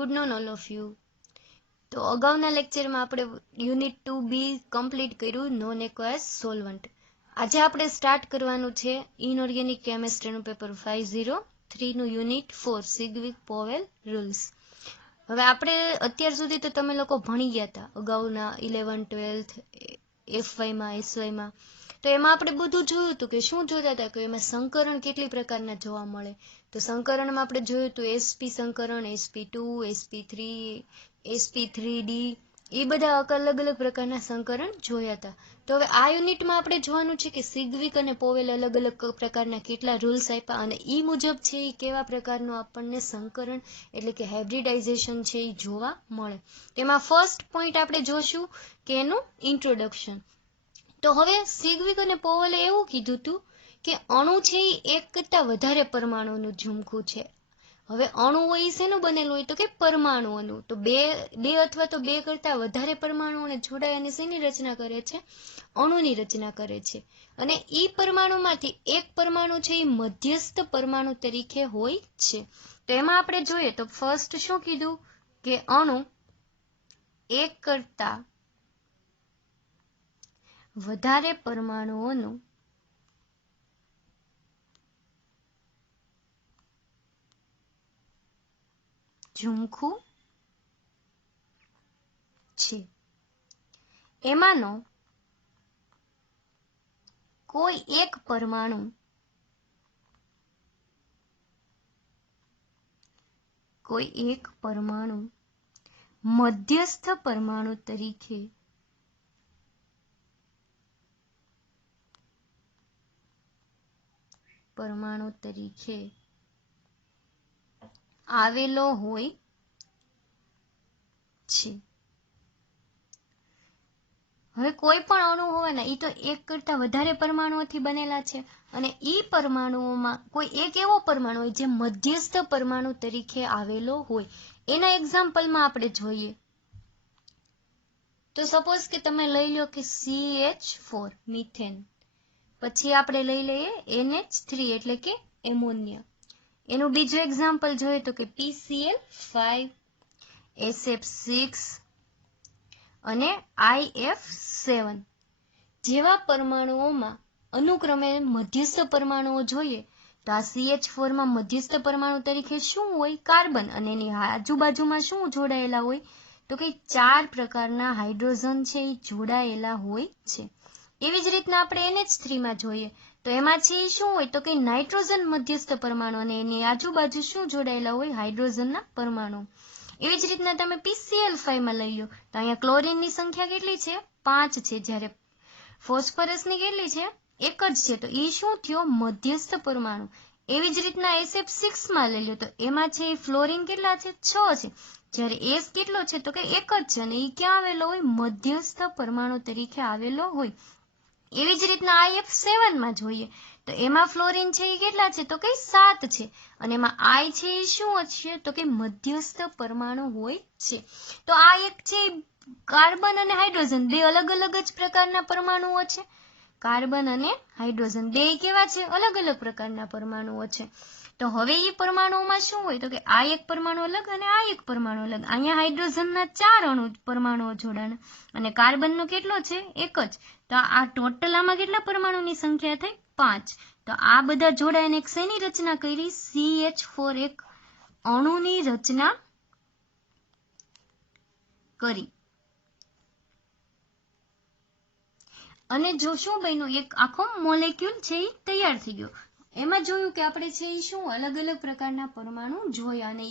Good non all of you. તો અગાઉના લેક્ચરમાં આપણે યુનિટ 2B કમ્પ્લીટ કર્યું, નોન એક્વાયસ સોલ્વન્ટ. આજે આપણે સ્ટાર્ટ કરવાનું છે ઇનઓર્ગેનિક કેમિસ્ટ્રીનું પેપર 503 નું યુનિટ 4 સિગ્વિક પોવેલ રૂલ્સ. હવે આપણે અત્યાર સુધી તો તમે લોકો ભણી ગયા હતા અગાઉના 11, 12 FYમાં SYમાં. તો એમાં આપણે બધું જોયું હતું કે શું જોતા હતા કે એમાં સંકરણ કેટલી પ્રકારના જોવા મળે. તો સંકરણમાં આપણે જોયું હતું sp સંકરણ, sp2, sp3, sp3d, એ બધા અલગ અલગ પ્રકારના સંકરણ જોયા હતા. તો હવે આ યુનિટમાં આપણે જોવાનું છે કે સિગ્વિક અને પોવેલ અલગ અલગ પ્રકારના કેટલા રૂલ્સ આપ્યા અને એ મુજબ છે એ કેવા પ્રકારનું આપણને સંકરણ એટલે કે હાઇબ્રિડાઇઝેશન છે એ જોવા મળે. તેમાં ફર્સ્ટ પોઈન્ટ આપણે જોશું કે એનું ઇન્ટ્રોડક્શન. તો હવે સિગ્વિક અને પોવેલે એવું કીધું હતું કે અણુ છે એ એક કરતા વધારે પરમાણુનું ઝુમખું છે. હવે અણુ હોય એ શેનું બનેલું હોય તો કે પરમાણુઓનું. તો બે અથવા તો બે કરતા વધારે પરમાણુઓને જોડાય અને શેની રચના કરે છે? અણુની રચના કરે છે. અને ઈ પરમાણુમાંથી એક પરમાણુ છે એ મધ્યસ્થ પરમાણુ તરીકે હોય છે. તો એમાં આપણે જોઈએ તો ફર્સ્ટ શું કીધું કે અણુ એક કરતા વધારે પરમાણુઓનું ઝુમખું છે. એમાંનો કોઈ એક પરમાણુ મધ્યસ્થ પરમાણુ તરીકે આવેલો હોય છે. હવે કોઈ પણ અણુ હોય ને એ તો એક કરતા વધારે પરમાણુઓથી બનેલા છે અને ઈ પરમાણુઓમાં કોઈ એક એવો પરમાણુ હોય જે મધ્યસ્થ પરમાણુ તરીકે આવેલો હોય. એના એક્ઝામ્પલમાં આપણે જોઈએ તો સપોઝ કે તમે લઈ લો કે CH4 મિથેન, પછી આપણે લઈ લઈએ NH3 એટલે કે એમોનિયા. એનું બીજું એક્ઝામ્પલ જોઈએ તો કે PCl5, SF6 અને IF7 જેવા પરમાણુઓમાં અનુક્રમે મધ્યસ્થ પરમાણુઓ જોઈએ તો આ CH4 માં મધ્યસ્થ પરમાણુ તરીકે શું હોય? કાર્બન. અને એની આજુબાજુમાં શું જોડાયેલા હોય તો કે 4 પ્રકારના હાઇડ્રોજન છે એ જોડાયેલા હોય છે. એવી જ રીતના આપણે NH3 માં જોઈએ તો એમાં છે શું હોય તો કે નાઇટ્રોજન મધ્યસ્થ પરમાણુ અને એની આજુબાજુ શું જોડાયેલા હોય? હાઇડ્રોજનના પરમાણુ. એવી જ રીતના તમે PCl5 માં લઈ લો તો અહીંયા ક્લોરીનની સંખ્યા કેટલી છે? 5 છે, જ્યારે ફોસ્ફરસની કેટલી છે? 1 જ છે. તો એ શું થયો? મધ્યસ્થ પરમાણુ. એવી જ રીતના SF6 માં લઈ લો તો એમાં છે ફ્લોરીન કેટલા છે? 6 છે, જ્યારે S કેટલો છે તો કે 1 જ છે અને એ ક્યાં આવેલો હોય? મધ્યસ્થ પરમાણુ તરીકે આવેલો હોય. એવી જ રીતના IF7 માં જોઈએ તો એમાં ફ્લોરીન છે એ કેટલા છે તો કે 7 છે અને એમાં I છે એ શું છે તો કે મધ્યસ્થ પરમાણુ હોય છે. તો આ એક છે કાર્બન અને હાઇડ્રોજન બે અલગ અલગ જ પ્રકારના પરમાણુઓ છે. કાર્બન અને હાઇડ્રોજન બે કેવા છે? અલગ અલગ પ્રકારના પરમાણુઓ છે. તો હવે એ પરમાણુઓમાં શું હોય તો કે આ એક પરમાણુ અલગ અને આ એક પરમાણુ અલગ. અહીંયા હાઇડ્રોજનના 4 પરમાણુઓ જોડાણા અને કાર્બનનો કેટલો છે? 1 જ. તો આ ટોટલ આમાં કેટલા પરમાણુની સંખ્યા થઈ? 5. તો આ બધા જોડાઈને એક શેની રચના કરી? CH4 એક અણુની રચના કરી. અને જો શું બન્યું? એક આખો મોલેક્યુલ છે એ તૈયાર થઈ ગયો. એમાં જોયું કે આપણે છે એ શું અલગ અલગ પ્રકારના પરમાણુ જોયા અને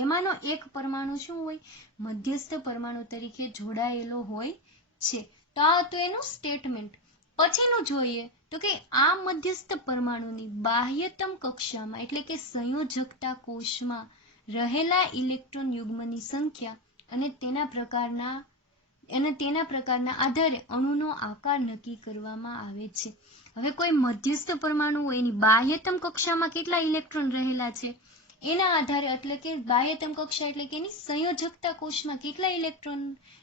એમાંનો એક પરમાણુ શું હોય? મધ્યસ્થ પરમાણુ તરીકે જોડાયેલો હોય છે. તો આ હતું એનું સ્ટેટમેન્ટ. પછીનું જોઈએ તો કે આ મધ્યસ્થ પરમાણુની બાહ્યતમ કક્ષામાં એટલે કે સંયોજકતા કોષમાં રહેલા ઇલેક્ટ્રોન યુગ્મની સંખ્યા અને તેના પ્રકારના આધારે અણુનો આકાર નક્કી કરવામાં આવે છે. હવે કોઈ મધ્યસ્થ પરમાણુ હોય એની બાહ્યતમ કક્ષામાં કેટલા ઇલેક્ટ્રોન રહેલા છે એના આધારે, એટલે કે બાહ્યતમ કક્ષા એટલે કે એની સંયોજકતા કોષમાં કેટલા ઇલેક્ટ્રોન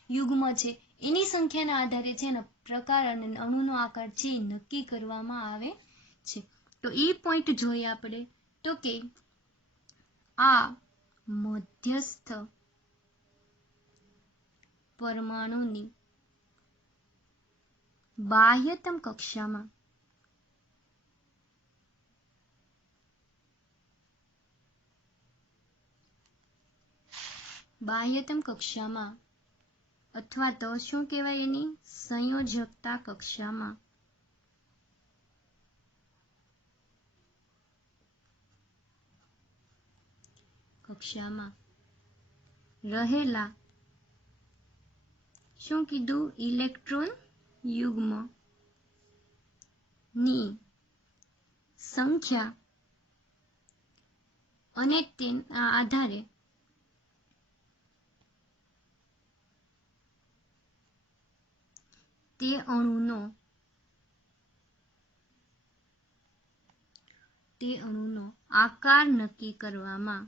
યુગ્મ છે એની સંખ્યાના આધારે છે એનો પ્રકાર અને અણુનો આકાર છે એ નક્કી કરવામાં આવે છે. તો એ પોઈન્ટ જોઈએ આપણે તો કે આ મધ્યસ્થ પરમાણુની બાહ્યતમ કક્ષામાં અથવા તો શું કહેવાય એની સંયોજકતા કક્ષામાં રહેલા શું કીધું ઇલેક્ટ્રોન યુગ્મની સંખ્યા અને તેના આધારે તે અણુનો આકાર નક્કી કરવામાં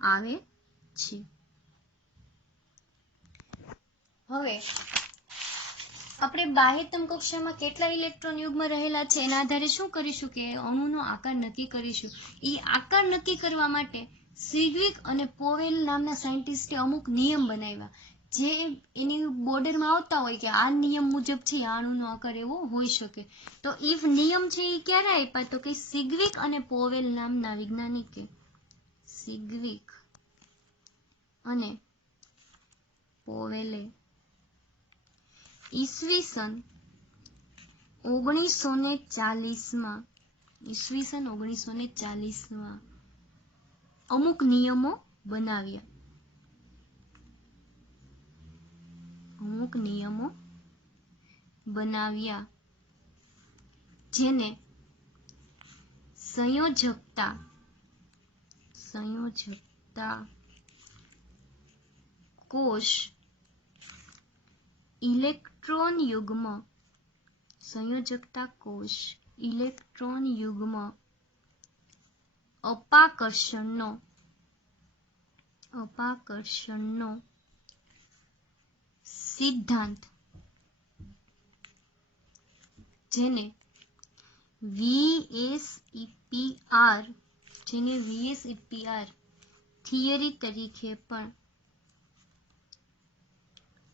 આવે છે. હવે આપણે બાહ્યતમ કક્ષામાં કેટલા ઇલેક્ટ્રોન યુગ્મ રહેલા છે એના આધારે શું કરીશું કે અણુનો આકાર નક્કી કરીશું. એ આકાર નક્કી કરવા માટે સિગ્વિક અને પોવેલ નામના સાયન્ટિસ્ટે અમુક નિયમ બનાવ્યા જે એની બોર્ડરમાં આવતા હોય કે આ નિયમ મુજબ છે આ અણુનો આકાર એવો હોઈ શકે. તો એ નિયમ છે એ ક્યારે આપ્યા તો કે સિગ્વિક અને પોવેલ નામના વૈજ્ઞાનિકે સિગ્વિક અને પોવેલે ઈસવીસન 1940માં અમુક નિયમો બનાવ્યા જેને સંયોજકતા કોષ ઇલેક્ટ્રોન યુગ્મ અપાકર્ષણનો સિદ્ધાંત જેને VSEPR થિયરી તરીકે પણ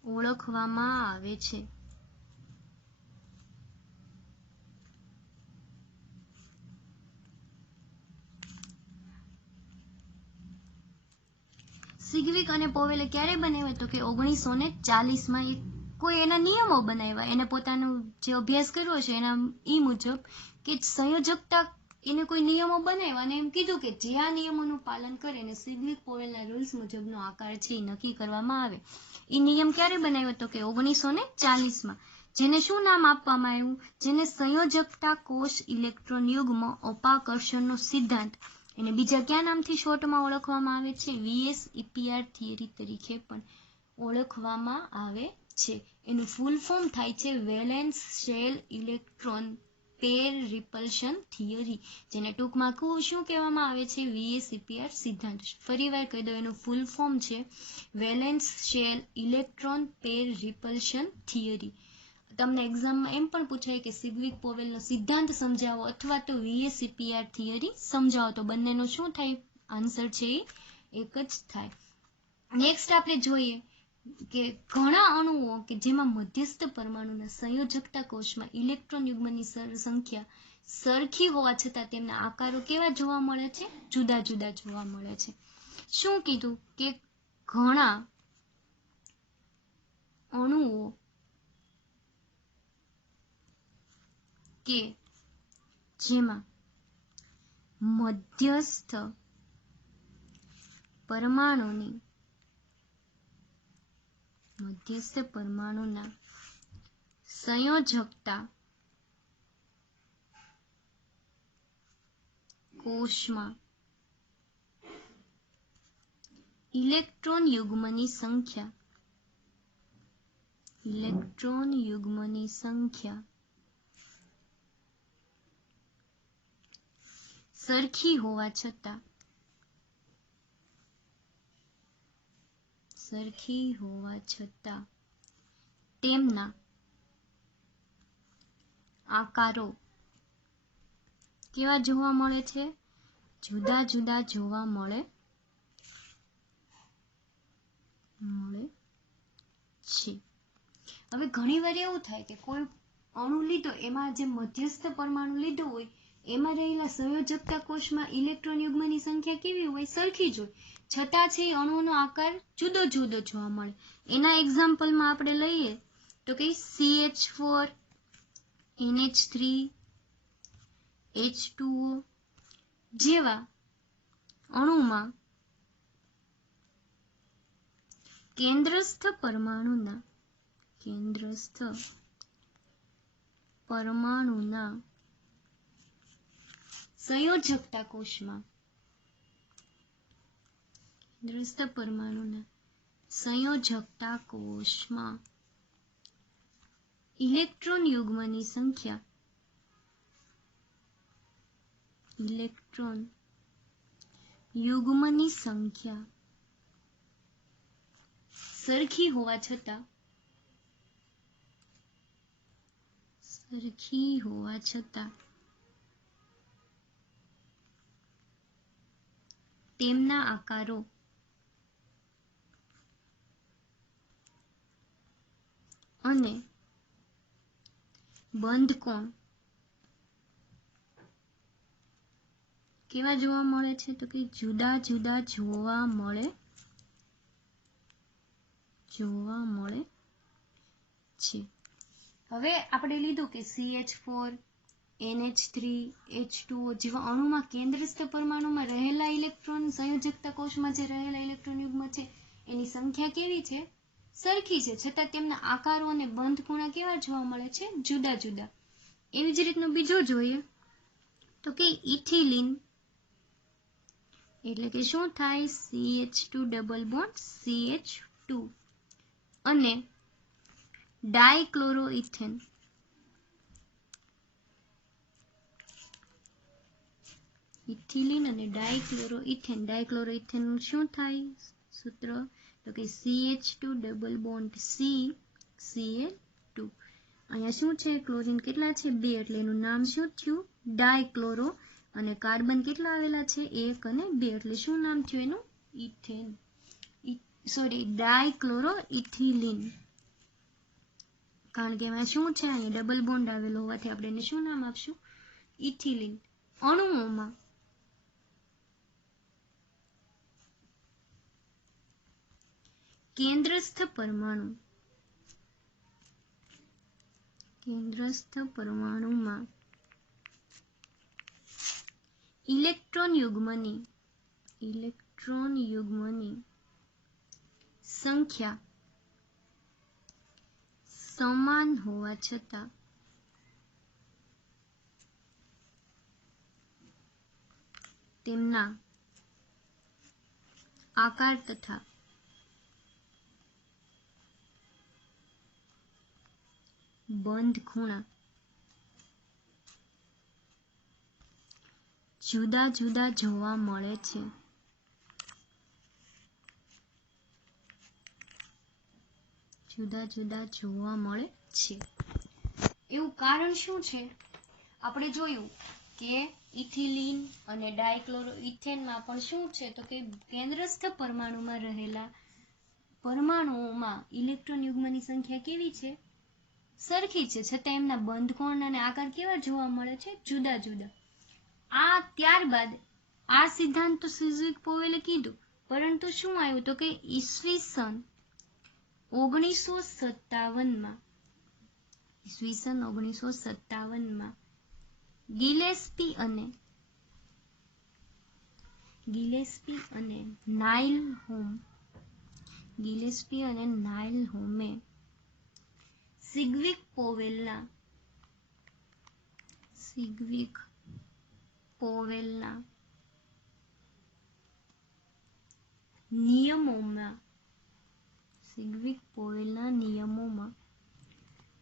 ઓળખવામાં આવે છે. સિગ્વિક અને પોવેલે ક્યારે બનાવ્યો તો કે 1940માં કોઈ એના નિયમો બનાવ્યા. એને પોતાનો જે અભ્યાસ કર્યો છે એના ઈ મુજબ કે સંયોજકતા એને કોઈ નિયમો બનાવ્યા અને એમ કીધું કે જે આ નિયમોનું પાલન કરે ને સિગ્વિક પોવેલના રૂલ્સ મુજબનો આકાર છે એ નક્કી કરવામાં આવે. એ નિયમ ક્યારે બનાવ્યો તો કે 1940માં જેને શું નામ આપવામાં આવ્યું જેને સંયોજકતા કોષ ઇલેક્ટ્રોન યુગ્મ અપાકર્ષણનો સિદ્ધાંત એને બીજા કયા નામથી શોર્ટમાં ઓળખવામાં આવે છે VSEPR થિયરી તરીકે પણ ઓળખવામાં આવે છે. એનું ફૂલ ફોર્મ થાય છે valence shell electron pair રિપલ્શન theory જેને ટૂંકમાં શું કહેવામાં આવે છે VSEPR સિદ્ધાંત. ફરીવાર કહી દઉં એનું ફૂલ ફોર્મ છે valence shell electron pair રિપલ્શન theory. તમને એક્ઝામમાં એમ પણ પૂછાય કે સિગ્વિક પોવેલનો સિદ્ધાંત સમજાવો અથવા તો VSEPR થિયરી સમજાવો તો બંનેનો શું થાય આન્સર છે એ એક જ થાય. નેક્સ્ટ આપણે જોઈએ કે ઘણા અણુઓ કે જેમાં મધ્યસ્થ પરમાણુના સંયોજકતા કોષમાં ઇલેક્ટ્રોન યુગ્મની સંખ્યા સરખી હોવા છતાં તેમના આકારો કેવા જોવા મળે છે જુદા જુદા જોવા મળે છે. શું કીધું કે ઘણા અણુઓ કે જેમાં મધ્યસ્થ પરમાણુના સંયોજકતા કોષમાં ઇલેક્ટ્રોન યુગ્મની સંખ્યા સરખી હોવા છતાં તેમના આકારો કેવા જોવા મળે છે? જુદા જુદા જોવા મળે છે. હવે ઘણી વાર એવું થાય કે કોઈ અણુ લીધો, એમાં જે મધ્યસ્થ પરમાણુ લીધો હોય એમાં રહેલા સંયોજકતા કોષમાં ઇલેક્ટ્રોન યુગ્મની સંખ્યા કેવી હોય? સરખી જ હોય, છતાં છે અણુનો આકાર જુદો જુદો જોવા મળે. એના એક્ઝામ્પલમાં આપણે લઈએ તો કે CH4, NH3, H2O જેવા અણુમાં કેન્દ્રસ્થ પરમાણુના સંયોજકતા કોષમાં ઇલેક્ટ્રોન યુગ્મની સંખ્યા સરખી હોવા છતાં તેમના આકારો અને બંધકોણ કેવા જોવા મળે છે? તો કે જુદા જુદા જોવા મળે છે. હવે આપણે લીધું કે CH4, NH3, H2O જેવા અણુમાં કેન્દ્રસ્થ પરમાણુમાં રહેલા ઇલેક્ટ્રોન સંયોજકતા કોષમાં જે રહેલા ઇલેક્ટ્રોન યુગ્મ છે એની સંખ્યા કેવી છે? સરખી છે, છતાં તેમના આકારો અને બંધખૂણા કેવા જોવા મળે છે? જુદા જુદા. એવી જ રીતનું બીજું જોઈએ તો કે ઇથિલિન એટલે કે શું થાય? CH2 ડબલ બોન્ડ CH2 અને ડાયક્લોરોઇથેન ઇથિલિન અને ડાયક્લોરોઇથેન નું શું થાય સૂત્ર? તો કે CH2 double bond C Cl2. અહીંયા શું છે? ક્લોરીન કેટલા છે? 2, એટલે એનું નામ શું થયું? ડાયક્લોરો. અને કાર્બન કેટલા આવેલા છે? 1 અને 2, એટલે શું નામ થયું એનું? ઇથેન. ડાયક્લોરોઇથિલિન. કારણ કે એમાં શું છે? અહીંયા ડબલ બોન્ડ આવેલો હોવાથી આપણે એને શું નામ આપશું? ઇથિલિન. અણુઓમાં કેન્દ્રસ્થ પરમાણુમાં ઇલેક્ટ્રોન યુગ્મની સંખ્યા સમાન હોવા છતાં તેમના આકાર તથા બંધખૂણા જુદા જુદા જોવા મળે છે. એવું કારણ શું છે? આપણે જોયું કે ઇથિલિન અને ડાયક્લોરોઇથેનમાં પણ શું છે? તો કે કેન્દ્રસ્થ પરમાણુમાં રહેલા પરમાણુઓમાં ઇલેક્ટ્રોન યુગ્મની સંખ્યા કેવી છે? સરખી છે, છતાં એમના બંધકોણ અને આકાર કેવા જોવા મળે છે? જુદા જુદા. ત્યારબાદ આ સિદ્ધાંત તો સિઝવિક પોવેલે કીધું, પરંતુ શું આવ્યું? તો કે ઈસવીસન 1957માં ગિલેસ્પી અને નાઇલહોમે સિગ્વિક પોવેલના નિયમોમાં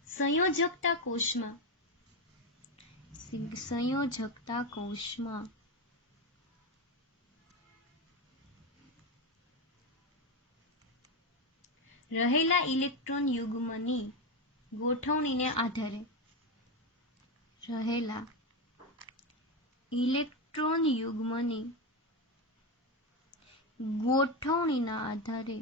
સંયોજકતા કોષમાં રહેલા ઇલેક્ટ્રોન યુગ્મની ગોઠવણીને આધારે રહેલા ઇલેક્ટ્રોન યુગ્મની ગોઠવણીના આધારે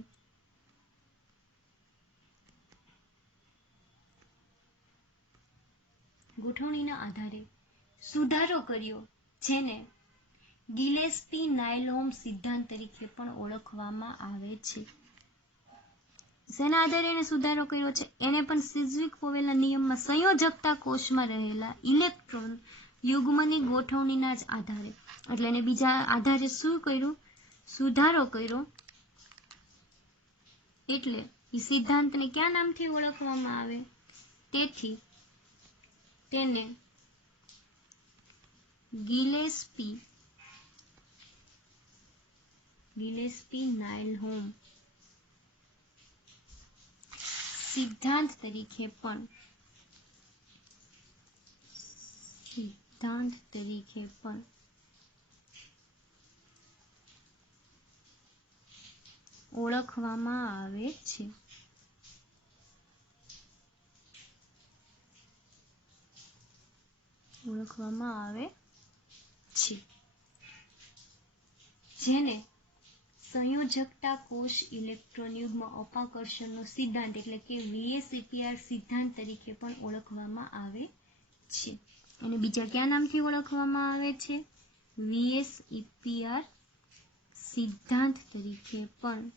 સુધારો કર્યો, જેને ગિલેસ્પી નાયલોમ સિદ્ધાંત તરીકે પણ ઓળખવામાં આવે છે. જેના આધારે એને સુધારો કર્યો છે એને પણ સિઝવિક પોવેલના નિયમમાં સંયોજકતા કોષમાં રહેલા ઇલેક્ટ્રોન યુગ્મની ગોઠવણીના જ આધારે, એટલે એને બીજા આધારે શું કર્યું? સુધારો કર્યો. એટલે એ સિદ્ધાંતને કયા નામથી ઓળખવામાં આવે? તેથી તેને ગિલેસ્પી નાયલોમ સિદ્ધાંત તરીકે પણ ઓળખવામાં આવે છે. જેને સંયોજકતા કોષ ઇલેક્ટ્રોન યુગ્મ અપાકર્ષણનો સિદ્ધાંત એટલે કે VSEPR સિદ્ધાંત તરીકે પણ ઓળખવામાં આવે છે. અને બીજા કયા નામથી ઓળખવામાં આવે છે? VSEPR સિદ્ધાંત તરીકે પણ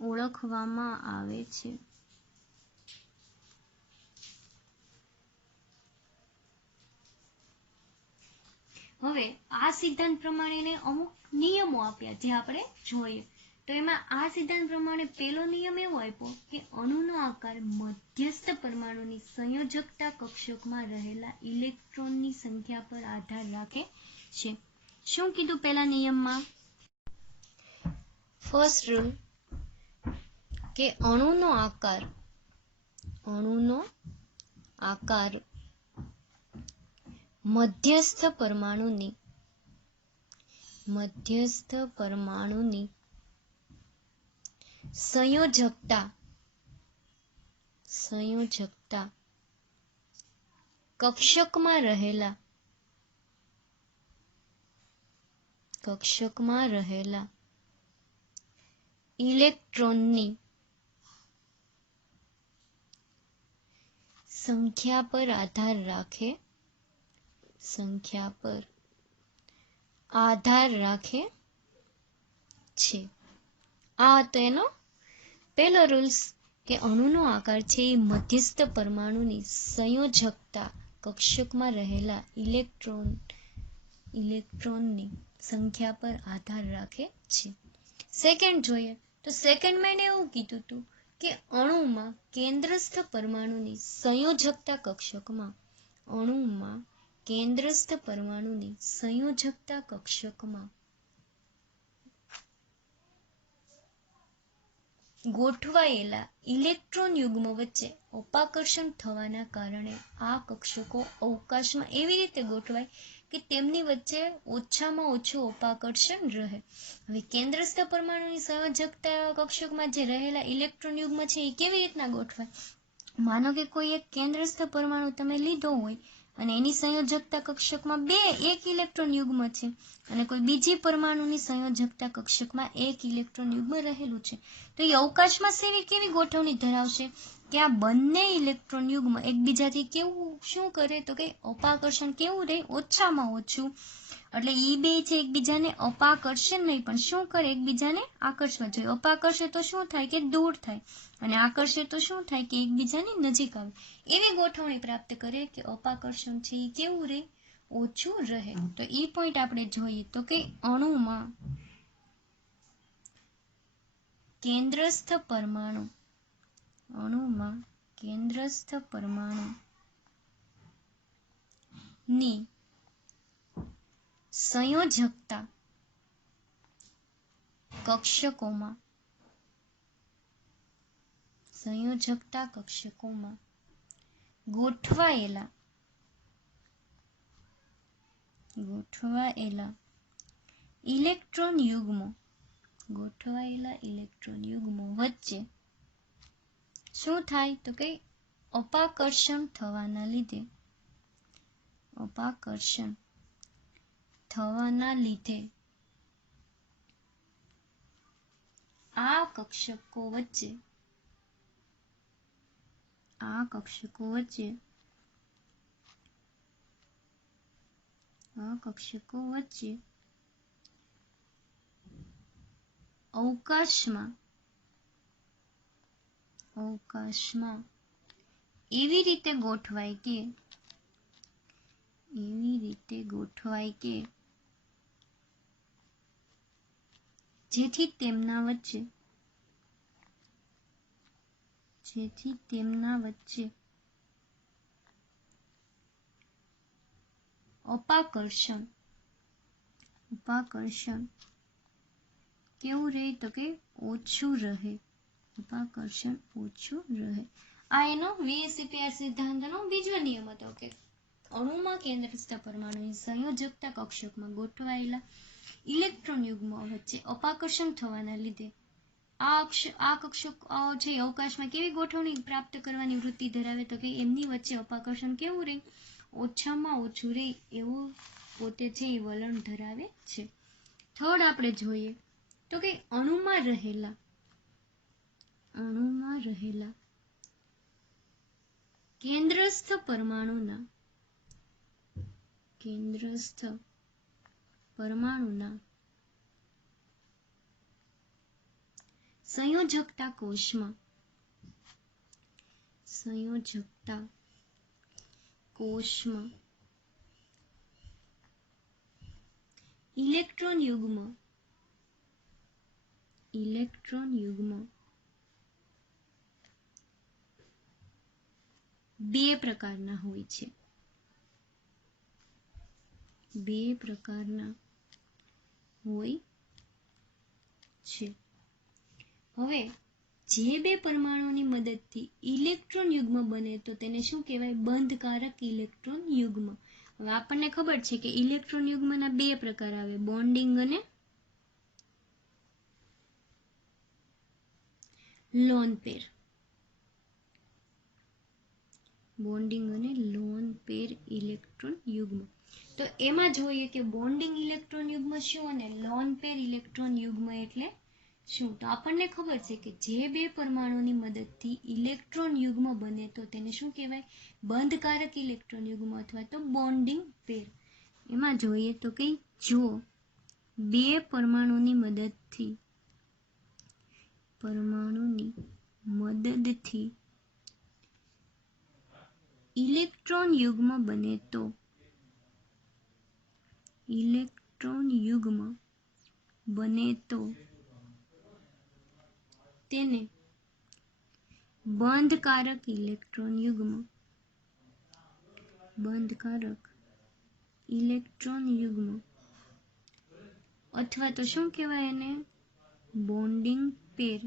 ઓળખવામાં આવે છે. હવે આ સિદ્ધાંત પ્રમાણે અમુક નિયમો આપ્યા જે આપણે જોઈએ. તો એમાં આ સિદ્ધાંત પ્રમાણે પહેલો નિયમ એવો આપ્યો કે અણુનો આકાર મધ્યસ્થ પરમાણુની સંયોજકતા કક્ષકમાં રહેલા ઇલેક્ટ્રોનની સંખ્યા પર આધાર રાખે છે. શું કીધું પહેલા નિયમમાં? ફર્સ્ટ રૂલ કે અણુનો આકાર મધ્યસ્થ પરમાણુની સંયોજકતા કક્ષકમાં રહેલા ઇલેક્ટ્રોનની સંખ્યા પર આધાર રાખે છે. આ હતો એનો પહેલો રૂલ્સ કે અણુનો આકાર છે એ મધ્યસ્થ પરમાણુની સંયોજકતા કક્ષકમાં રહેલા ઇલેક્ટ્રોનની સંખ્યા પર આધાર રાખે છે. સેકન્ડ જોઈએ તો સેકન્ડમાં એને એવું કીધું હતું કે અણુમાં કેન્દ્રસ્થ પરમાણુની સંયોજકતા કક્ષકમાં ગોઠવાયેલા ઇલેક્ટ્રોન યુગ્મો વચ્ચે અપાકર્ષણ થવાના કારણે આ કક્ષકો અવકાશમાં એવી રીતે ગોઠવાય કે તેમની વચ્ચે ઓછામાં ઓછું અપાકર્ષણ રહે. હવે કેન્દ્રસ્થ પરમાણુની સંયોજકતા કક્ષકમાં જે રહેલા ઇલેક્ટ્રોન યુગ્મ છે એ કેવી રીતના ગોઠવાય? માનો કે કોઈ એક કેન્દ્રસ્થ પરમાણુ તમે લીધો હોય અને એની સંયોજકતા કક્ષકમાં એક ઇલેક્ટ્રોન યુગ્મ છે અને કોઈ બીજી પરમાણુની સંયોજકતા કક્ષકમાં એક ઇલેક્ટ્રોન યુગ્મ રહેલું છે, તો એ અવકાશમાં કેવી ગોઠવણી ધરાવશે કે આ બંને ઇલેક્ટ્રોન યુગ્મ એકબીજાથી શું કરે તો કે અપાકર્ષણ કેવું રહે? ઓછામાં ઓછું. એટલે ઈ બે છે એકબીજાને અપાકર્ષણ નહીં પણ શું કરે? એકબીજાને આકર્ષવા જોઈએ. અપાકર્ષે તો શું થાય કે દૂર થાય અને આકર્ષે તો શું થાય કે એકબીજાની નજીક આવે. એવી ગોઠવણી પ્રાપ્ત કરે કે અપાકર્ષણ છે એ કેવું રહે? ઓછું રહે. તો ઈ પોઈન્ટ આપણે જોઈએ તો કે અણુમાં કેન્દ્રસ્થ પરમાણુની સંયોજકતા કક્ષકોમાં ગોઠવાયેલા ઇલેક્ટ્રોન યુગ્મો વચ્ચે શું થાય તો કે અપાકર્ષણ થવાના લીધે આ કક્ષકો વચ્ચે અવકાશમાં એવી રીતે ગોઠવાય કે જેથી તેમના વચ્ચે અપાકર્ષણ કેવું રહે તો કે ઓછું રહે. આ એનો VSEPR સિદ્ધાંતનો બીજો નિયમ હતો કે અણુમાં કેન્દ્રસ્થ પરમાણુની સંયોજકતા કક્ષકમાં ગોઠવાયેલા ઇલેક્ટ્રોન યુગ્મો વચ્ચે અપાકર્ષણ થવાના લીધે આ કક્ષકો છે અવકાશમાં કેવી ગોઠવણી પ્રાપ્ત કરવાની વૃત્તિ ધરાવે તો કે એમની વચ્ચે અપાકર્ષણ કેવું રહે, ઓછામાં ઓછું રહે એવું પોતે છે એ વલણ ધરાવે છે. થર્ડ આપણે જોઈએ તો કે અણુમાં રહેલા કેન્દ્રસ્થ પરમાણુના સંયોજકતા કોષમાં ઇલેક્ટ્રોન યુગ્મ બે પ્રકારના હોય છે. હવે જે બે પરમાણુની મદદથી ઇલેક્ટ્રોન યુગ્મ બને તો તેને શું કહેવાય? બંધકારક ઇલેક્ટ્રોન યુગ્મ. હવે આપણને ખબર છે કે ઇલેક્ટ્રોન યુગ્મના બે પ્રકાર આવે, બોન્ડિંગ અને લોન પેર ઇલેક્ટ્રોન યુગ્મ. તો એમાં જોઈએ કે બોન્ડિંગ ઇલેક્ટ્રોન યુગ્મ શું અને લોન પેર ઇલેક્ટ્રોન યુગ્મ એટલે શું? તો આપણને ખબર છે કે જે બે પરમાણુની મદદથી ઇલેક્ટ્રોન યુગ્મ બને તો તેને શું કહેવાય? બંધકારક ઇલેક્ટ્રોન યુગ્મ અથવા તો બોન્ડિંગ પેર. એમાં જોઈએ તો કે જો બે પરમાણુની મદદથી ઇલેક્ટ્રોન યુગ્મ બને તો તેને બંધકારક ઇલેક્ટ્રોન યુગ્મ અથવા તો શું કહેવાય એને? બોન્ડિંગ પેર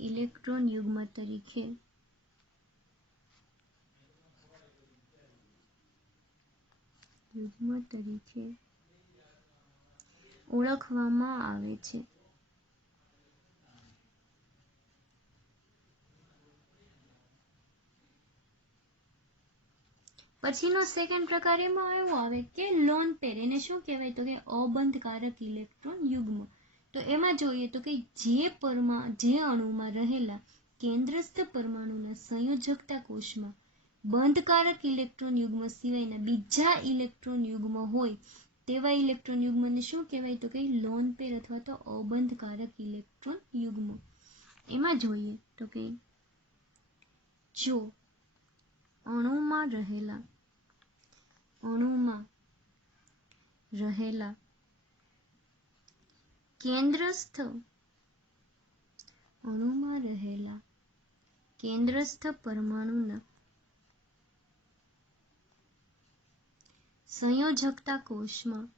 ઇલેક્ટ્રોન યુગ્મ તરીકે ઓળખવામાં આવે છે. પછીનો સેકન્ડ પ્રકાર એમાં એવો આવે કે લોન પેર. એને શું કહેવાય તો કે અબંધકારક ઇલેક્ટ્રોન યુગ્મ. તો એમાં જોઈએ તો કે જે અણુમાં રહેલા કેન્દ્રસ્થ પરમાણુના સંયોજકતા કોષમાં બંધકારક ઇલેક્ટ્રોન યુગ્મ સિવાયના બીજા ઇલેક્ટ્રોન યુગ્મ હોય તેવા ઇલેક્ટ્રોન યુગ્મને શું કહેવાય તો કે લોન પેર અથવા તો અબંધકારક ઇલેક્ટ્રોન યુગ્મ. એમાં જોઈએ તો કે જો અણુમાં રહેલા કેન્દ્રસ્થ પરમાણુના સંયોજકતા કોષમાં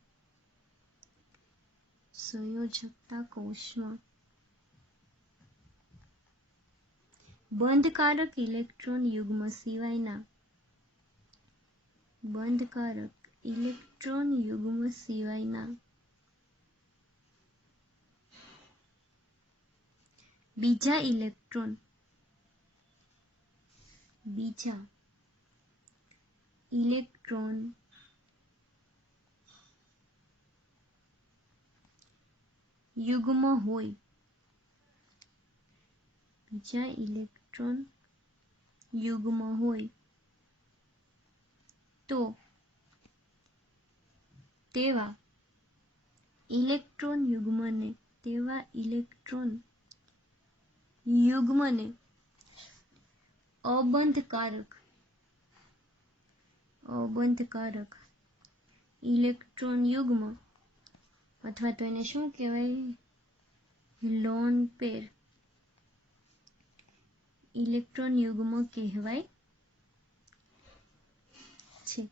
બંધકારક ઇલેક્ટ્રોન યુગ્મ સિવાયના બીજા ઇલેક્ટ્રોન યુગ્મ હોય, બીજા ઇલેક્ટ્રોન યુગ્મ હોય તો તેવા ઇલેક્ટ્રોન યુગ્મને અબંધકારક ઇલેક્ટ્રોન યુગ્મ અથવા તો એને શું કહેવાય, લોન પેર ઇલેક્ટ્રોન યુગ્મ કહેવાય છે.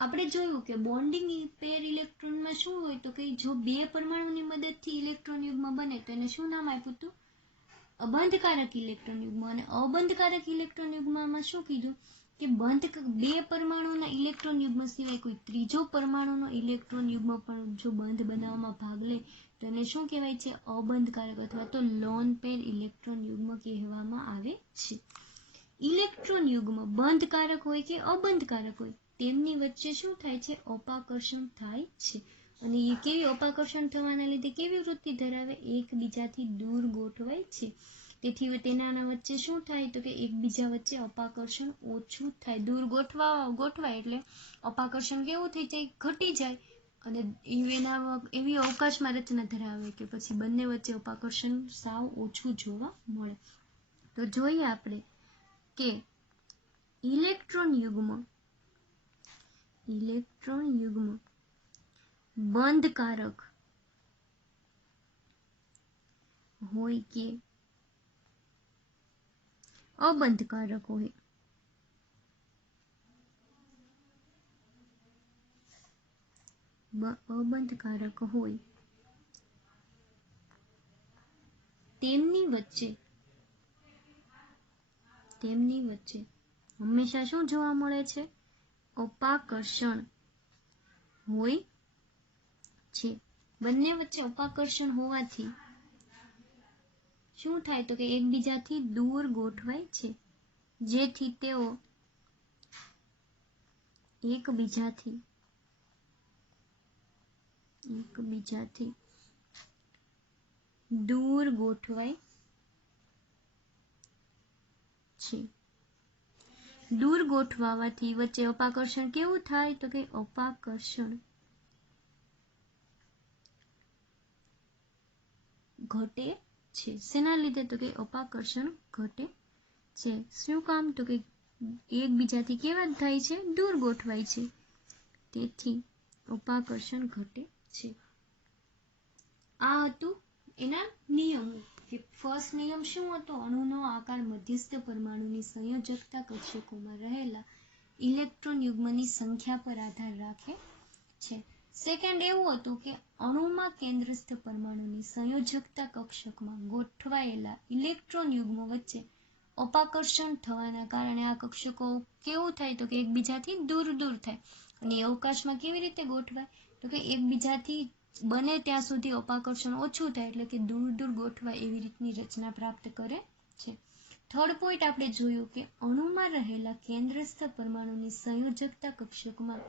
આપણે જોયું કે બોન્ડિંગ પેર ઇલેક્ટ્રોનમાં શું હોય તો કે જો બે પરમાણુની મદદથી ઇલેક્ટ્રોન યુગ્મ બને તો એને શું નામ આપ્યું હતું, અબંધકારક ઇલેક્ટ્રોન યુગ્મ. અને અબંધકારક ઇલેક્ટ્રોન યુગ્મમાં શું કીધું કે બે પરમાણુના ઇલેક્ટ્રોન યુગ્મ સિવાય કોઈ ત્રીજો પરમાણુનો ઇલેક્ટ્રોન યુગ્મ પણ જો બંધ બનાવવામાં ભાગ લે તો એને શું કહેવાય છે, અબંધકારક અથવા તો લોન પેર ઇલેક્ટ્રોન યુગ્મ કહેવામાં આવે છે. ઇલેક્ટ્રોન યુગ્મ બંધકારક હોય કે અબંધકારક હોય તેમની વચ્ચે શું થાય છે, અપાકર્ષણ થાય છે. અને એ કેવી અપાકર્ષણ થવાના લીધે કેવી વૃત્તિ ધરાવે, એકબીજાથી દૂર ગોઠવાય છે. તેથી તેના વચ્ચે શું થાય તો કે એકબીજા વચ્ચે અપાકર્ષણ ઓછું થાય. દૂર ગોઠવાય એટલે અપાકર્ષણ કેવું થઈ જાય, ઘટી જાય. અને એવી અવકાશમાં રચના ધરાવે કે પછી બંને વચ્ચે અપાકર્ષણ સાવ ઓછું જોવા મળે. તો જોઈએ આપણે કે ઇલેક્ટ્રોન યુગ્મ બંધકારક હોય કે અબંધકારક હોય. તેમની વચ્ચે હંમેશા શું જોવા મળે છે, અપાકર્ષણ હોય છે. બંને વચ્ચે અપાકર્ષણ હોવાથી શું થાય તો કે એકબીજાથી દૂર ગોઠવાય છે, જેથી તેઓ એકબીજાથી દૂર ગોઠવાય છે. દૂર ગોઠવાવાથી વચ્ચે અપાકર્ષણ કેવું થાય તો કે અપાકર્ષણ ઘટે છે. શેના લીધે તો કે અપાકર્ષણ ઘટે છે. શું કામ તો કે એકબીજાથી કેવા થાય છે, દૂર ગોઠવાય છે, તેથી અપાકર્ષણ ઘટે છે. આ હતું એના નિયમો. કે ફર્સ્ટ નિયમ શું હતો, અણુનો આકાર મધ્યસ્થ પરમાણુની સંયોજકતા કક્ષકોમાં રહેલા ઇલેક્ટ્રોન યુગ્મની સંખ્યા પર આધાર રાખે છે. સેકન્ડ એવું હતું કે અણુમાં કેન્દ્રસ્થ પરમાણુની સંયોજકતા કક્ષકમાં ગોઠવાયેલા ઇલેક્ટ્રોન યુગ્મ વચ્ચે અપાકર્ષણ થવાના કારણે આ કક્ષકો કેવું થાય તો કે એકબીજાથી દૂર થાય. અને અવકાશમાં કેવી રીતે ગોઠવાય તો કે એકબીજાથી બને ત્યાં સુધી અપાકર્ષણ ઓછું થાય એટલે કે દૂર ગોઠવાય એવી રીતની રચના પ્રાપ્ત કરે છે. થર્ડ પોઈન્ટ આપણે જોયું કે અણુમાં રહેલા કેન્દ્રસ્થ પરમાણુની સંયોજકતા કક્ષકમાં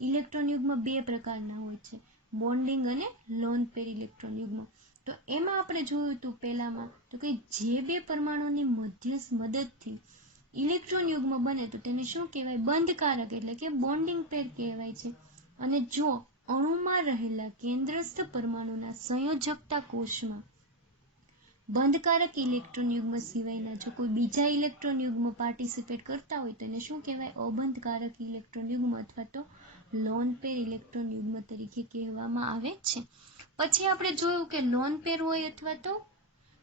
ઇલેક્ટ્રોન યુગ્મ બે પ્રકારના હોય છે, બોન્ડિંગ અને લોન પેર ઇલેક્ટ્રોન યુગ્મ. તો એમાં આપણે જોયું હતું પહેલામાં તો કે જે બે પરમાણુની મદદથી ઇલેક્ટ્રોન યુગ્મ બને તો તેને શું કહેવાય, બંધકારક એટલે કે બોન્ડિંગ પેર કહેવાય છે. અને જો અણુમાં રહેલા કેન્દ્રસ્થ પરમાણુના સંયોજકતા કોષમાં બંધકારક ઇલેક્ટ્રોન યુગ્મ સિવાયના જો કોઈ બીજા ઇલેક્ટ્રોન યુગ્મ પાર્ટિસિપેટ કરતા હોય તો એને શું કહેવાય, અબંધકારક ઇલેક્ટ્રોન યુગ્મ અથવા તો લોન પેર ઇલેક્ટ્રોન યુગ્મ તરીકે કહેવામાં આવે છે. પછી આપણે જોયું કે લોન પેર હોય અથવા તો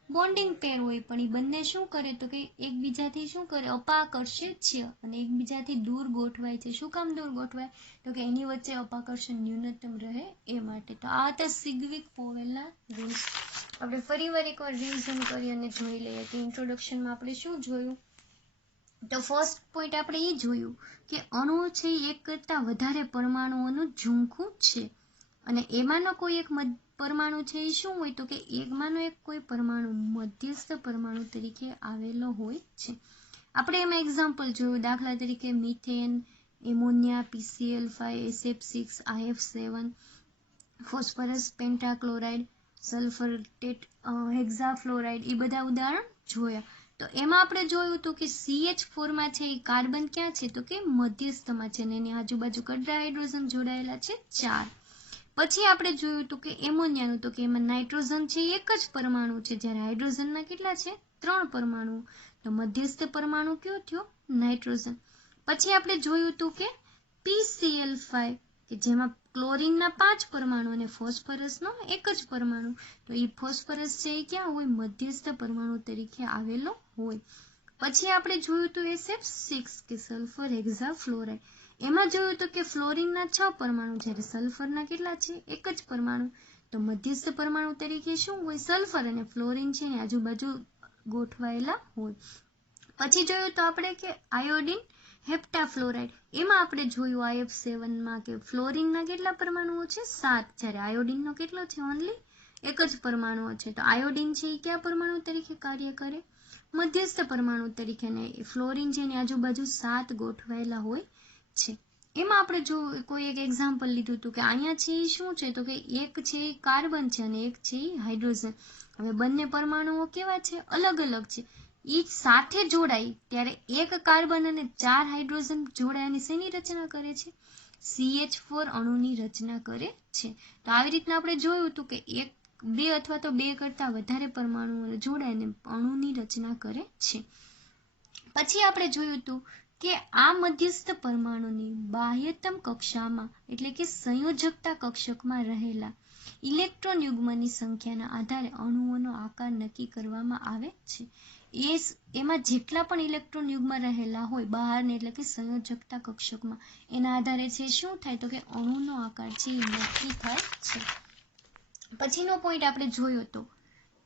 બોન્ડિંગ પેર હોય પણ એ બંને શું કરે તો કે એકબીજાથી શું કરે, અપાકર્ષે છે અને એકબીજાથી દૂર ગોઠવાય છે. શું કામ દૂર ગોઠવાય તો કે એની વચ્ચે અપાકર્ષણ ન્યૂનતમ રહે એ માટે. તો આ હતા સિગ્વિક-પોવેલના રૂલ્સ. આપણે ફરીવાર એકવાર રિવિઝન કરી અને જોઈ લઈએ કે ઇન્ટ્રોડક્શનમાં આપણે શું જોયું. તો ફર્સ્ટ પોઈન્ટ આપણે એ જોયું કે અણુ છે એક કરતાં વધારે પરમાણુઓનું ઝુમખું છે. અને એમાંનો કોઈ એક પરમાણુ છે એ શું હોય તો કે એકમાંનો એક કોઈ પરમાણુ મધ્યસ્થ પરમાણુ તરીકે આવેલો હોય છે. આપણે એમાં એક્ઝામ્પલ જોયું, દાખલા તરીકે methane, ammonia, PCl5, SF6, IF7, phosphorus pentachloride, sulphur hexafluoride, એ બધા ઉદાહરણ જોયા. તો એમાં આપણે જોયું હતું કે CH4 માં છે એ કાર્બન ક્યાં છે તો કે મધ્યસ્થમાં છે, અને એની આજુબાજુ કેટલા હાઇડ્રોજન જોડાયેલા છે? 4. પછી આપણે જોયું હતું કે એમોનિયાનું, તો કે એમાં નાઇટ્રોજન છે એક જ પરમાણુ છે, જ્યારે હાઇડ્રોજનના કેટલા છે? 3 પરમાણુ. તો મધ્યસ્થ પરમાણુ કયો થયો? નાઇટ્રોજન. પછી આપણે જોયું હતું કે PCl5 કે જેમાં ક્લોરીનના 5 પરમાણુ અને ફોસ્ફરસનો એક જ પરમાણુ. તો એ ફોસ્ફરસ છે એ ક્યાં હોય? મધ્યસ્થ પરમાણુ તરીકે આવેલો હોય. પછી આપણે જોયું હતું SF6 કે સલ્ફર હેક્ઝાફ્લોરાઇડ. એમાં જોયું હતું કે ફ્લોરિનના 6 પરમાણુ, જ્યારે સલ્ફરના કેટલા છે? એક જ પરમાણુ. તો મધ્યસ્થ પરમાણુ તરીકે શું હોય? સલ્ફર અને ફ્લોરિન છે એની આજુબાજુ ગોઠવાયેલા હોય. પછી જોયું તો આપણે કે આયોડિન હેપ્ટાફ્લોરાઇડ. એમાં આપણે જોયું IF7 માં કે ફ્લોરિનના કેટલા પરમાણુઓ છે? 7, જ્યારે આયોડિનનો કેટલો છે? ઓનલી એક જ પરમાણુ છે. તો આયોડિન છે એ કયા પરમાણુ તરીકે કાર્ય કરે? મધ્યસ્થ પરમાણુ તરીકે. ને ફ્લોરિન છે એની આજુબાજુ 7 ગોઠવાયેલા હોય છે. એમાં આપણે જો કોઈ એક એક્ઝામ્પલ લીધું હતું કે અહીંયા છે એ શું છે તો કે એક છે એ કાર્બન છે અને એક છે એ હાઇડ્રોજન. હવે બંને પરમાણુઓ કેવા છે? અલગ અલગ છે. એ સાથે જોડાય ત્યારે એક કાર્બન અને 4 હાઇડ્રોજન જોડાયાની શેની રચના કરે છે? CH4 અણુની રચના કરે છે. તો આવી રીતના આપણે જોયું હતું કે બે અથવા તો બે કરતા વધારે પરમાણુઓ જોડાઈને અણુની રચના કરે છે. પછી આપણે જોયું હતું કે આ મધ્યસ્થ પરમાણુની બાહ્યતમ કક્ષામાં એટલે કે સંયોજકતા કક્ષકમાં રહેલા ઇલેક્ટ્રોન યુગ્મની સંખ્યાના આધારે અણુઓનો આકાર નક્કી કરવામાં આવે છે. એમાં જેટલા પણ ઇલેક્ટ્રોન યુગ્મ રહેલા હોય બહારને એટલે કે સંયોજકતા કક્ષકમાં, એના આધારે છે શું થાય તો કે અણુનો આકાર છે એ નક્કી થાય છે. પછીનો પોઈન્ટ આપણે જોયો હતો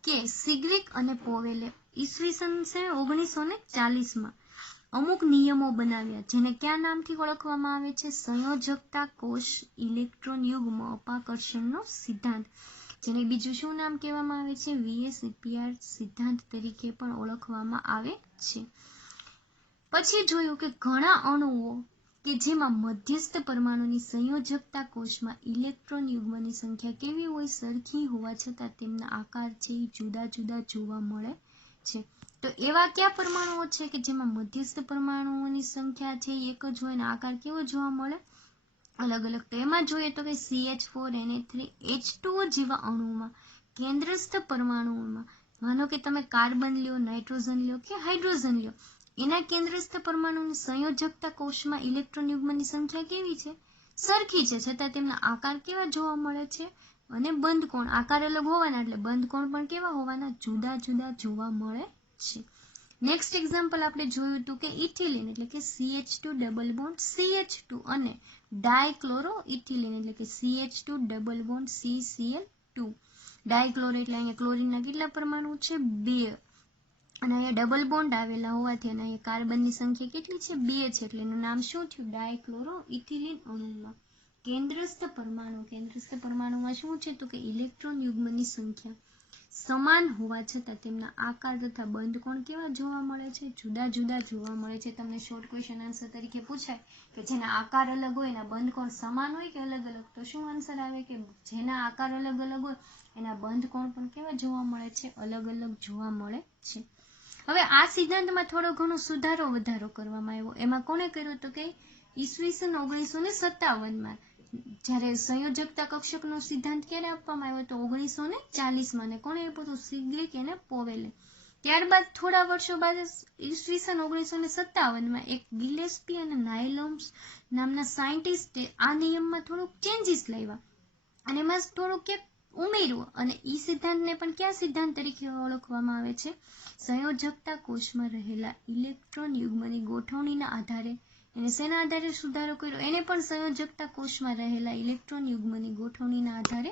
કે સિગ્લિક અને પોવેલે ઈસવીસન 1940માં અમુક નિયમો બનાવ્યા જેને કયા નામથી ઓળખવામાં આવે છે? સંયોજકતા કોષ ઇલેક્ટ્રોન યુગ્મ અપાકર્ષણનો સિદ્ધાંત, જેને બીજું શું નામ કહેવામાં આવે છે? VSEPR સિદ્ધાંત તરીકે પણ ઓળખવામાં આવે છે. પછી જોયું કે ઘણા અણુઓ કે જેમાં મધ્યસ્થ પરમાણુની સંયોજકતા કોષમાં ઇલેક્ટ્રોન યુગ્મની સંખ્યા કેવી હોય? સરખી હોવા છતાં તેમના આકાર છે એ જુદા જુદા જોવા મળે છે. તો એવા કયા પરમાણુઓ છે કે જેમાં મધ્યસ્થ પરમાણુઓની સંખ્યા છે એક જ હોય અને આકાર કેવો જોવા મળે? અલગ અલગ. તો એમાં જોઈએ તો કે CH4, Na3, H2O જેવા અણુમાં કેન્દ્રસ્થ પરમાણુઓમાં, માનો કે તમે કાર્બન લ્યો, નાઇટ્રોજન લ્યો કે હાઇડ્રોજન લ્યો, એના કેન્દ્રસ્થ પરમાણુની સંયોજકતા કોષમાં ઇલેક્ટ્રોન યુગ્મની સંખ્યા કેવી છે? સરખી છે, છતાં તેમના આકાર કેવા જોવા મળે છે? અને બંધ કોણ, આકાર અલગ હોવાના એટલે બંધ કોણ પણ કેવા હોવાના? જુદા જુદા જોવા મળે છે. નેક્સ્ટ એક્ઝામ્પલ આપણે જોયું હતું કે ઇથિલિન એટલે કે CH2 ડબલ બોન્ડ CH2 અને ડાયક્લોરો ઇથિલિન એટલે કે CH2 double bond CCl2. Dichloro એટલે અહીંયા ક્લોરીનના કેટલા પરમાણુ છે? 2, અને અહીંયા ડબલ બોન્ડ આવેલા હોવાથી અને અહીંયા કાર્બનની સંખ્યા કેટલી છે? 2 છે, એટલે એનું નામ શું થયું? ડાયક્લોરો ઇથિલિન અણુમાં કેન્દ્રસ્થ પરમાણુમાં શું છે તો કે ઇલેક્ટ્રોન યુગ્મની સંખ્યા સમાન હોવા છતાં તેમના આકાર તથા બંધ કોણ કેવા જોવા મળે છે? જુદા જુદા જોવા મળે છે. તમને શોર્ટ ક્વેશ્ચન આન્સર તરીકે પૂછાય કે જેના આકાર અલગ હોય એના બંધ કોણ સમાન હોય કે અલગ અલગ, તો શું આન્સર આવે કે જેના આકાર અલગ અલગ હોય એના બંધ કોણ પણ કેવા જોવા મળે છે? અલગ અલગ જોવા મળે છે. હવે આ સિદ્ધાંતમાં થોડો ઘણો સુધારો વધારો કરવામાં આવ્યો. એમાં કોને કર્યો તો કે ઈસવીસન 1957માં, જ્યારે સંયોજકતા કક્ષકનો સિદ્ધાંત ક્યારે આપવામાં આવ્યો તો 1940માં, અને કોણે આપ્યો તો? સિગ્લિક અને પોવેલે. ત્યારબાદ થોડા વર્ષો બાદ ઈસવીસન 1957માં એક ગિલેસ્પી અને નાયલોમ્સ નામના સાયન્ટિસ્ટે આ નિયમમાં થોડુંક ચેન્જીસ લાવ્યા અને એમાં થોડુંક ક્યાંક ઉમેર્યું, અને ઈ સિદ્ધાંતને પણ કયા સિદ્ધાંત તરીકે ઓળખવામાં આવે છે? સંયોજકતા કોષમાં રહેલા ઇલેક્ટ્રોન યુગ્મની ગોઠવણીના આધારે, એને શેના આધારે સુધારો કર્યો? એને પણ સંયોજકતા કોષમાં રહેલા ઇલેક્ટ્રોન યુગ્મની ગોઠવણીના આધારે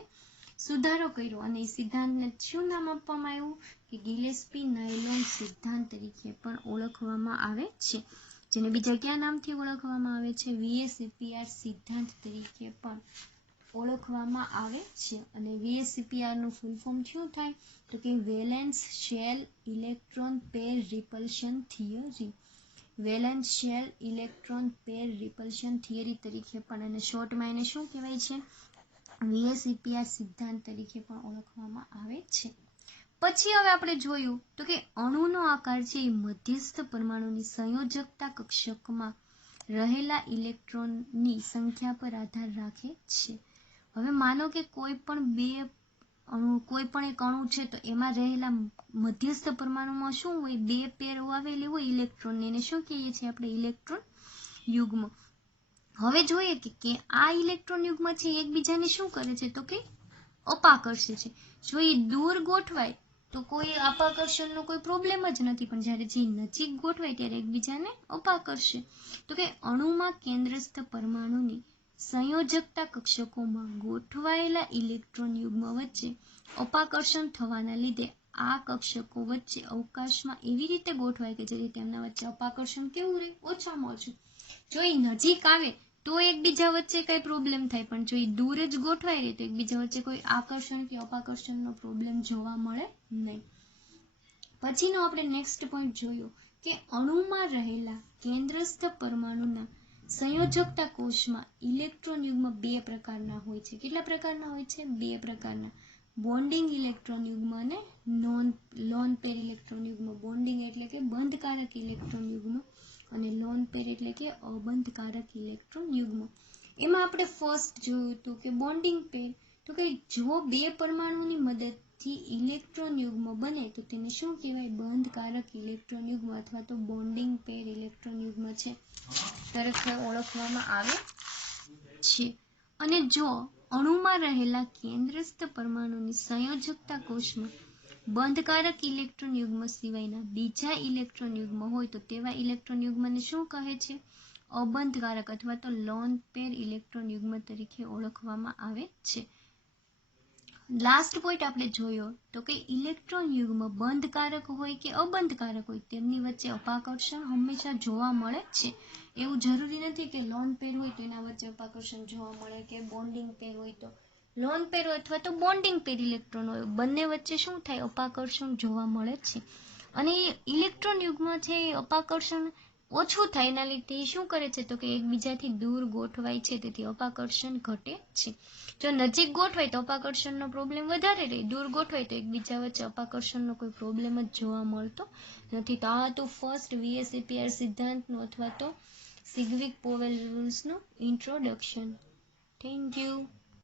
સુધારો કર્યો, અને એ સિદ્ધાંતને શું નામ આપવામાં આવ્યું? કે ગિલેસ્પી નાયલોન સિદ્ધાંત તરીકે પણ ઓળખવામાં આવે છે, જેને બીજા કયા નામથી ઓળખવામાં આવે છે? VSEPR સિદ્ધાંત તરીકે પણ. ઓળખવામાં આવે છે. અને VSEPR નું ફૂલ ફોર્મ શું થાય તો કે valence shell electron pair રિપલ્શન theory. Valence shell electron pair રિપલ્શન theory તરીકે પણ અને શોર્ટમાં એને શું કહેવાય છે VSEPR સિદ્ધાંત તરીકે પણ ઓળખવામાં આવે છે. પછી હવે આપણે જોયું તો કે અણુનો આકાર છે એ મધ્યસ્થ પરમાણુની સંયોજકતા કક્ષકમાં રહેલા ઇલેક્ટ્રોનની સંખ્યા પર આધાર રાખે છે. હવે માનો કે કોઈ પણ એક અણુ છે તો એમાં રહેલા મધ્યસ્થ પરમાણુમાં શું હોય, બે પેર આવેલી હોય ઇલેક્ટ્રોનની, એને શું કહીએ છીએ આપણે ઇલેક્ટ્રોન યુગ્મ. હવે જોઈએ કે આ ઇલેક્ટ્રોન યુગ્મ છે એકબીજાને શું કરે છે તો કે અપાકર્ષે છે. જો એ દૂર ગોઠવાય તો કોઈ અપાકર્ષણનો કોઈ પ્રોબ્લેમ જ નથી, પણ જ્યારે જે નજીક ગોઠવાય ત્યારે એકબીજાને અપાકર્ષે. તો કે અણુમાં કેન્દ્રસ્થ પરમાણુની સંયોજકતા કક્ષકોમાં ગોઠવાયેલા ઇલેક્ટ્રોન યુગ્મ વચ્ચે અપાકર્ષણ થવાના લીધે આ કક્ષકો વચ્ચે અવકાશમાં એવી રીતે ગોઠવાય કે જેથી તેમના વચ્ચે અપાકર્ષણ કેવું રહે, ઓછામાં ઓછું. જો એ નજીક આવે તો એકબીજા વચ્ચે કઈ પ્રોબ્લેમ થાય, પણ જો એ દૂર જ ગોઠવાય રહે તો એકબીજા વચ્ચે કોઈ આકર્ષણ કે અપાકર્ષણનો પ્રોબ્લેમ જોવા મળે નહીં. પછીનો આપણે નેક્સ્ટ પોઈન્ટ જોયો કે અણુમાં રહેલા કેન્દ્રસ્થ પરમાણુના સંયોજકતા કોષમાં ઇલેક્ટ્રોન યુગ્મ બે પ્રકારના હોય છે. કેટલા પ્રકારના હોય છે? બે પ્રકારના. બોન્ડિંગ ઇલેક્ટ્રોન યુગ્મ અને લોન પેર ઇલેક્ટ્રોન યુગ્મ. બોન્ડિંગ એટલે કે બંધકારક ઇલેક્ટ્રોન યુગ્મ અને લોન પેર એટલે કે અબંધકારક ઇલેક્ટ્રોન યુગ્મ. એમાં આપણે ફર્સ્ટ જોયું હતું કે બોન્ડિંગ પેર, તો કે જો બે પરમાણુની મદદથી ઇલેક્ટ્રોન યુગ્મ બને તો તેને શું કહેવાય? બંધકારક ઇલેક્ટ્રોન યુગ્મ અથવા તો બોન્ડિંગ પેર ઇલેક્ટ્રોન યુગ્મ છે તરીકે ઓળખવામાં આવે છે. અને જો અણુમાં રહેલા કેન્દ્રસ્થ પરમાણુની સંયોજકતા કોષમાં બંધકારક ઇલેક્ટ્રોન યુગ્મ સિવાયના બીજા ઇલેક્ટ્રોન યુગ્મ હોય તો તેવા ઇલેક્ટ્રોન યુગ્મને શું કહે છે? અબંધકારક અથવા તો લોન પેર ઇલેક્ટ્રોન યુગ્મ તરીકે ઓળખવામાં આવે છે. લાસ્ટ પોઈન્ટ આપણે જોયો તો કે ઇલેક્ટ્રોન યુગ્મ બંધકારક હોય કે અબંધકારક હોય તેમની વચ્ચે અપાકર્ષણ હંમેશા જોવા મળે છે. એવું જરૂરી નથી કે લોન પેર હોય તો એના વચ્ચે અપાકર્ષણ જોવા મળે, કે બોન્ડિંગ પેર હોય તો લોન પેર અથવા તો બોન્ડિંગ પેર ઇલેક્ટ્રોન હોય, બંને વચ્ચે શું થાય? અપાકર્ષણ જોવા મળે છે. અને ઇલેક્ટ્રોન યુગ્મ છે એ અપાકર્ષણ ઓછું થાય એના લીધે શું કરે છે તો કે એકબીજાથી દૂર ગોઠવાય છે, તેથી અપાકર્ષણ ઘટે છે. જો નજીક ગોઠવાય તો અપાકર્ષણનો પ્રોબ્લેમ વધારે રહે, દૂર ગોઠવાય તો એકબીજા વચ્ચે અપાકર્ષણનો કોઈ પ્રોબ્લેમ જ જોવા મળતો નથી. તો આ હતું ફર્સ્ટ VSEPR સિદ્ધાંતનું અથવા તો સિગ્વિક પોવેલ રૂલ્સનું ઇન્ટ્રોડક્શન. Thank you.